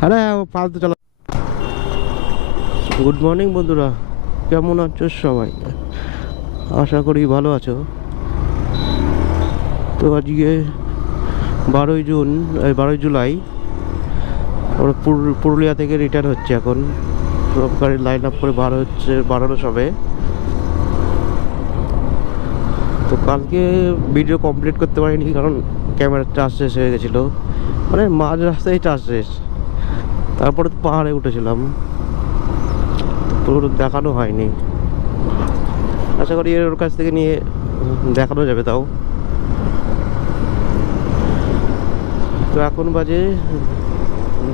হ্যাঁ ফালতু চালা। গুড মর্নিং বন্ধুরা, কেমন আছো সবাই? আশা করি ভালো আছো। তো আজকে 12ই জুলাই আমরা পুরুলিয়া থেকে রিটার্ন হচ্ছে। এখন সব গাড়ি লাইন আপ করে বাড়ানো সবে। তো কালকে ভিডিও কমপ্লিট করতে পারিনি, কারণ ক্যামেরার চার্জ শেষ হয়ে গেছিলো, মানে মাঝ রাস্তায় চার্জ শেষ। তারপরে তো পাহাড়ে উঠেছিলাম, পুরো দেখানো হয়নি। আশা করি ওর কাছ থেকে নিয়ে দেখানো যাবে। তাও তো এখন বাজে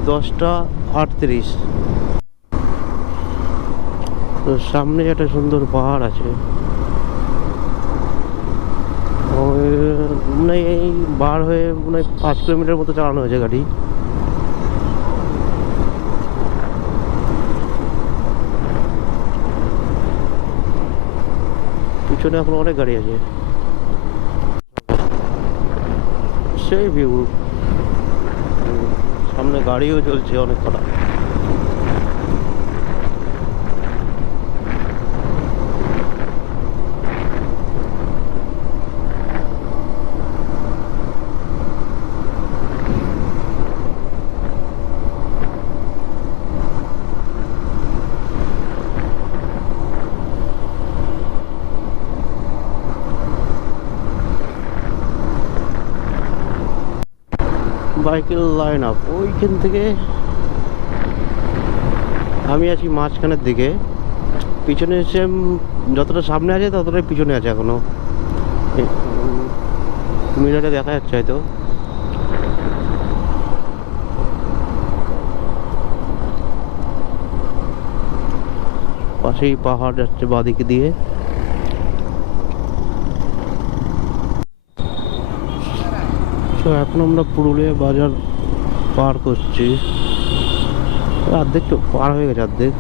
10:38। তো সামনে একটা সুন্দর পাহাড় আছে, মানে এই বার হয়ে মানে 5 কিলোমিটার মতো চালানো হয়েছে গাড়ি। পিছনে এখন অনেক গাড়ি আছে, সেই ভিউ। সামনে গাড়িও চলছে অনেক কটা। বাইকের লাইন আপ ওইখান থেকে। আমি আছি মাঝখানের দিকে, পিছনে এসে যতটা সামনে আছে ততটাই পিছনে আছে এখনো। মিরারে দেখা যাচ্ছে হয়তো। পাশেই পাহাড় যাচ্ছে বাঁদিকে দিয়ে। তো এখন আমরা পুরুলিয়া বাজার পার করছি। অর্ধেক তো পার হয়ে গেছে, অর্ধেক।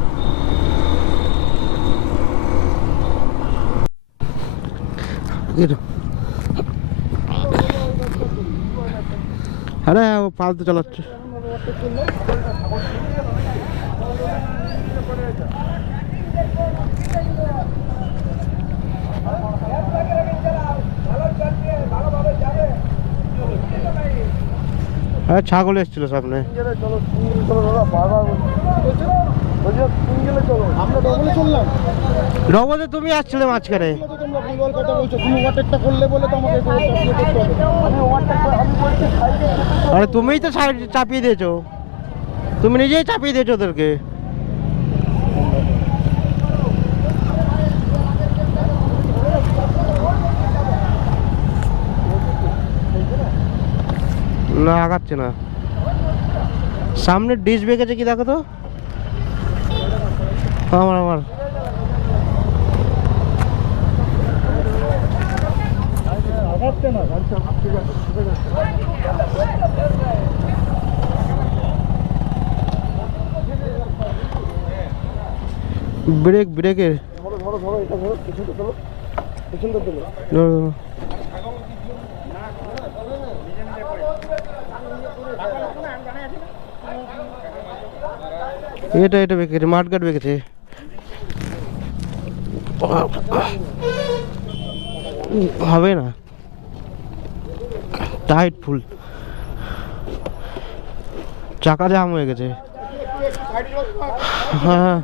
হ্যাঁ ও ফালতু চালাচ্ছে। হ্যাঁ ছাগল এসেছিল সামনে। ডবলে তুমি আসছিলে মাঝখানে। আরে তুমিই তো চাপিয়ে দিয়েছো, তুমি নিজেই চাপিয়ে দিয়েছো ওদেরকে। না আগাচ্ছে না। সামনে ডিশ বেঁকেছে কি দেখো তো। আমার ব্রেকের এটা বেঁকেছে, মাঠঘাট বেঁকেছে। হবে না, টাইট ফুল, চাকা জাম হয়ে গেছে। হ্যাঁ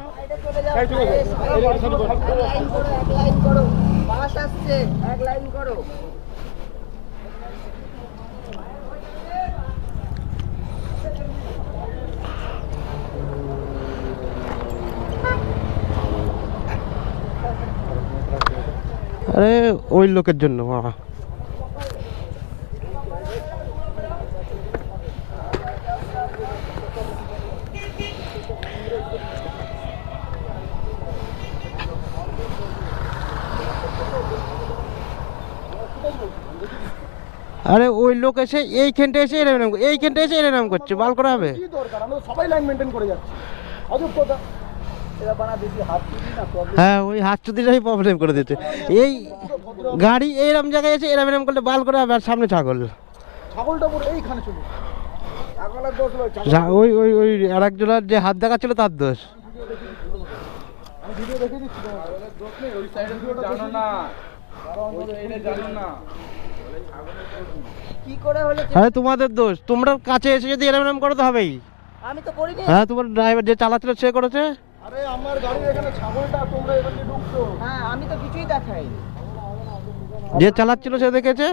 আরে ওই লোকের জন্য বাবা। আরে ওই লোক এসে এইখানটা এসে এরকম করছে, বাল করা হবে। কি দরকার, আমরা সবাই লাইন মেইনটেইন করে যাচ্ছি। আজব কথা। হ্যাঁ ওই হাতচুতিটাই প্রবলেম করে দিচ্ছে। এই গাড়ি এইরকম জায়গায় এসে এরম করলে বাল করে হবে। আর সামনে ছাগল, ছাগলটা পুরো এইখানে চলে এসেছে। ছাগলের দোষ নয়, ওই ওই ওই আর একজনের যে হাত দেখাচ্ছিল তার দোষ। আমি ভিডিও দেখে দিচ্ছি তোমাকে। ওই সাইডে তুমি জানো না, ওই সাইডে জানো না। কি করে হলো? হ্যাঁ তোমাদের দোষ, তোমরা কাছে এসে যদি এরকম করো তো হবেই। আমি তো করিনি। হ্যাঁ তোমার ড্রাইভার যে চালাচ্ছিল সে করেছে। আরে আমার গাড়ির এখানে ছাগলটা, তোমরা এখানে ঢুকছো। হ্যাঁ আমি তো কিছুই দেখাই। যে চালাচ্ছিল সে দেখেছে।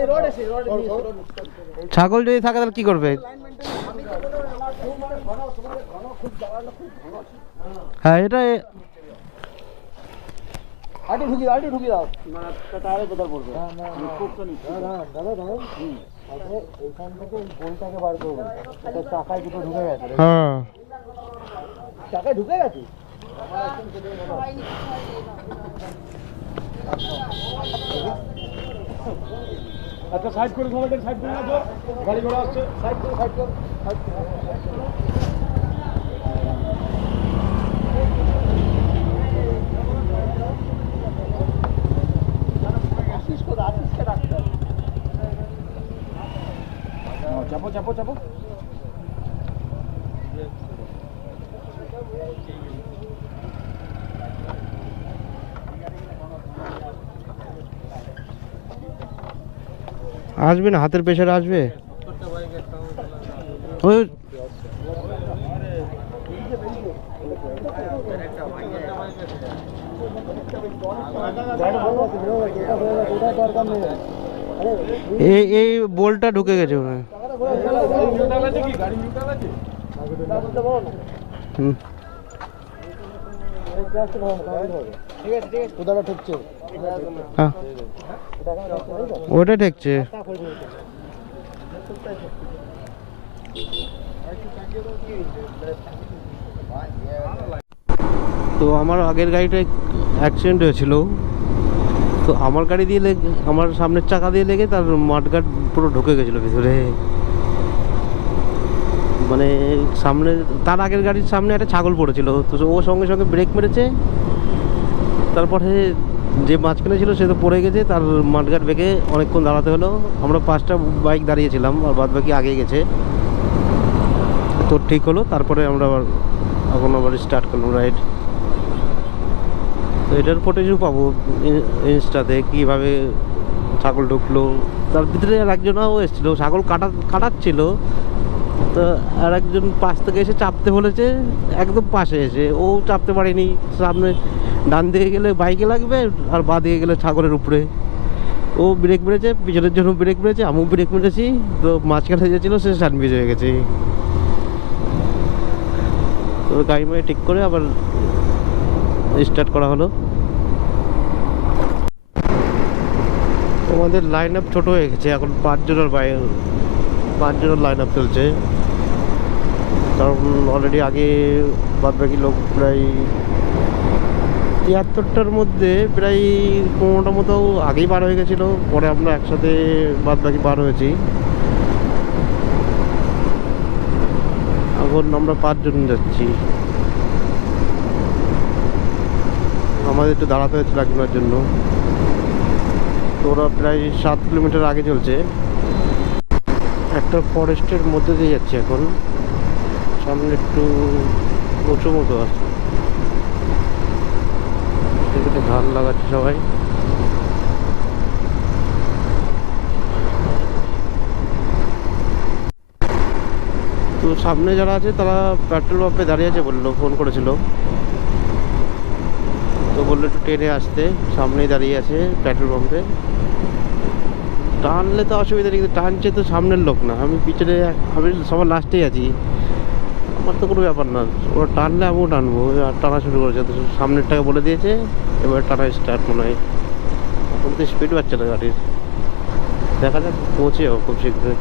এই রোড এসে, রোড ছাগল যদি থাকে তাহলে কি করবে? হ্যাঁ এটা আটি ঢুকি দাও। তাহলে কোথায় পড়বে? দাদা দাদা এইখান থেকে গোলটাকে বার করবো। এটা চাকায় দুটো ঢুকে গেছে। হ্যাঁ চাকায় ঢুকে গেছে। আচ্ছা সাইড করে সবাইকে সাইড করে রাখো, গাড়ি ঘোড়া আসছে। সাইড কর। চাপো। আসবে না, হাতের প্রেশারে আসবে। ওই এই বোল্টটা ঢুকে গেছে ওখানে। হুম। কোথাটা ঠুকছে? হ্যাঁ ওটা ঠেকছে। তো আমার আগের গাড়িটা অ্যাক্সিডেন্ট হয়েছিল, তো আমার গাড়ি দিয়ে আমার সামনের চাকা দিয়ে লেগে তার মাঠগার্ড পুরো ঢুকে গেছিলো ভিতরে। মানে সামনে তার আগের গাড়ির সামনে একটা ছাগল পড়েছিল, তো ও সঙ্গে সঙ্গে ব্রেক মেরেছে। তারপরে যে মাঝখানে ছিল সে তো পড়ে গেছে, তার মাঠগার্ড বেঁকে অনেকক্ষণ দাঁড়াতে হলো। আমরা 5টা বাইক দাঁড়িয়েছিলাম আর বাদ বাকি আগে গেছে। তো ঠিক হলো, তারপরে আমরা আবার স্টার্ট করলাম রাইড। তো এটার ফুটেজও পাবো ইনস্টাতে, কীভাবে ছাগল ঢুকলো। তার ভিতরে আর একজনও এসেছিলো, ছাগল কাটাচ্ছিল। তো আর একজন পাশ থেকে এসে চাপতে বলেছে, একদম পাশে এসে ও চাপতে পারেনি। সামনে ডান দিকে গেলে বাইকে লাগবে আর বাঁ দিকে গেলে ছাগলের উপরে। ও ব্রেক মেরেছে, পিছনের জন্য ব্রেক মেরেছে, আমিও ব্রেক মেরেছি। তো মাঝখানে যেছিল সে সানবিজ হয়ে গেছে। তো গাড়ি মেরে ঠিক করে আবার স্টার্ট করা হলো। আমাদের লাইন আপ ছোট হয়ে গেছে, এখন 5 জনের লাইন আপ চলছে। কারণ অলরেডি আগে বাদ বাকি লোক প্রায় 73টার মধ্যে প্রায় 15টা মতো আগেই বার হয়ে গেছিলো। পরে আমরা একসাথে বাদ বাকি বার হয়েছি। এখন আমরা 5 জন যাচ্ছি। আমাদের একটু দাঁড়াতে হয়েছিল একজনের জন্য। তো ওরা প্রায় 7 কিলোমিটার আগে চলছে। একটা ফরেস্টের মধ্যে দিয়ে যাচ্ছি এখন। সামনে একটু উঁচু মতো আছে, সেখানে ধান লাগাচ্ছে সবাই। তো সামনে যারা আছে তারা পেট্রোল পাম্পে দাঁড়িয়ে আছে বললো, ফোন করেছিল। তো বললো একটু ট্রেনে আসতে, সামনেই দাঁড়িয়ে আছে পেট্রোল পাম্পে। টানলে তো অসুবিধা নেই, কিন্তু টানছে তো সামনের লোক না, আমি পিছনে, আমি সবার লাস্টেই আছি। আমার তো কোনো ব্যাপার না, ওরা টানলে আমিও টানবো। আর টানা শুরু করেছে, তো সামনেরটাকে বলে দিয়েছে, এবার টানা স্টার্ট মনে হয়। এখন তো স্পিড পাচ্ছে না গাড়ির। দেখা যাক, পৌঁছে যাবো খুব শীঘ্রই।